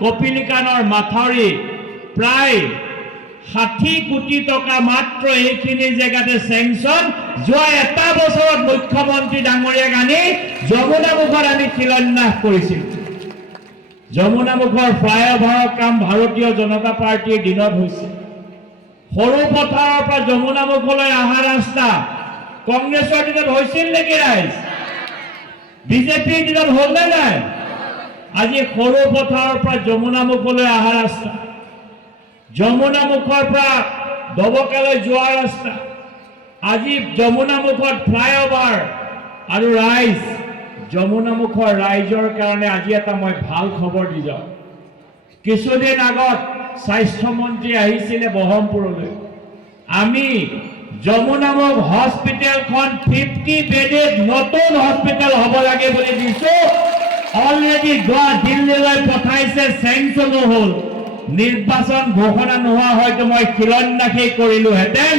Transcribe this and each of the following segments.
কপিলিকানৰ মাথাউৰি প্ৰায় 60 কোটি টকা মাত্ৰ এইখিনি জেগাতে চেংচন যোৱা এটা বছৰত মুখ্যমন্ত্ৰী ডাঙৰীয়াক আনি যমুনামুখত আমি শিলান্যাস কৰিছিল। যমুনামুখৰ ফ্লাইঅভাৰৰ কাম ভাৰতীয় জনতা পাৰ্টিৰ দিনত হৈছে। সৰু পথাৰৰ পৰা যমুনামুখলৈ অহা ৰাস্তা কংগ্ৰেছৰ দিনত হৈছিল নেকি ৰাইজ? বিজেপিৰ দিনত হ'ল নে নাই? আজি সৰু পথাৰৰ পৰা যমুনামুখলৈ অহা ৰাস্তা, যমুনামুখৰ পৰা দবকালৈ যোৱা ৰাস্তা, আজি যমুনামুখত ফ্লাইঅভাৰ। আৰু ৰাইজ, যমুনামুখৰ ৰাইজৰ কাৰণে আজি এটা মই ভাল খবৰ দি যাওঁ। কিছুদিন আগত স্বাস্থ্যমন্ত্ৰী আহিছিলে ব্ৰহ্মপুৰলৈ। আমি যমুনামুখ হস্পিটেলখন 50 বেডেড নতুন হস্পিটেল হ'ব লাগে বুলি দিছো। অলৰেডি দিল্লীলৈ পঠাইছে, চেংচনো হ'ল। নিৰ্বাচন ঘোষণা নোহোৱা হয়তো মই শিলান্যাসেই কৰিলোহেঁতেন।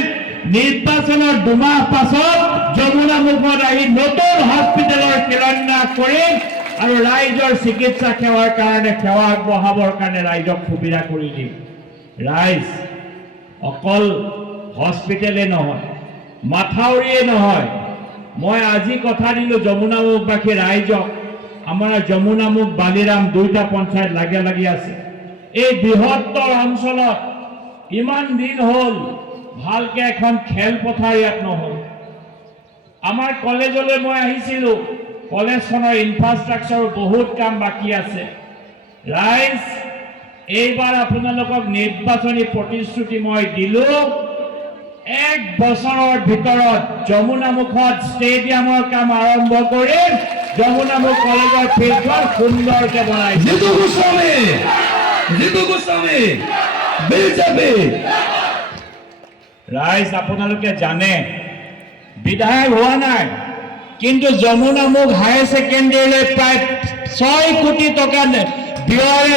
নিৰ্বাচনৰ 2 মাহ পাছত যমুনামুখত আহি নতুন হস্পিটেলৰ শিলান্যাস কৰিম আৰু ৰাইজৰ চিকিৎসা সেৱাৰ কাৰণে সেৱা আগবঢ়াবৰ কাৰণে ৰাইজক সুবিধা কৰি দিম। ৰাইজ, অকল হস্পিটেলে নহয়, মাথাউৰিয়ে নহয়, মই আজি কথা দিলোঁ যমুনামুখবাসী ৰাইজক। আমাৰ যমুনামুখ বালিৰাম 2টা পঞ্চায়ত লাগি আছে। এই বৃহত্তৰ অঞ্চলত ইমান দিন হ'ল ভালকে এখন খেলপথাৰ ইয়াত নহ'ল। আমাৰ কলেজলৈ মই আহিছিলোঁ, কলেজখনৰ ইনফ্ৰাষ্ট্ৰাকচাৰৰ বহুত কাম বাকী আছে। ৰাইজ, এইবাৰ আপোনালোকক নিৰ্বাচনী প্ৰতিশ্ৰুতি মই দিলোঁ। 1 বছৰৰ ভিতৰত যমুনামুখত ষ্টেডিয়ামৰ কাম আৰম্ভ কৰিম। যমুনামুখ কলেজৰ ফিল্ডখন সুন্দৰকে বনাই জিতু গোস্বামী বিজেপি। ৰাইজ, আপোনালোকে জানে বিধায়ক হোৱা নাই, কিন্তু যমুনামুখ হায়াৰ ছেকেণ্ডেৰীলৈ প্ৰায় 6 কোটি টকা ব্যয়েৰে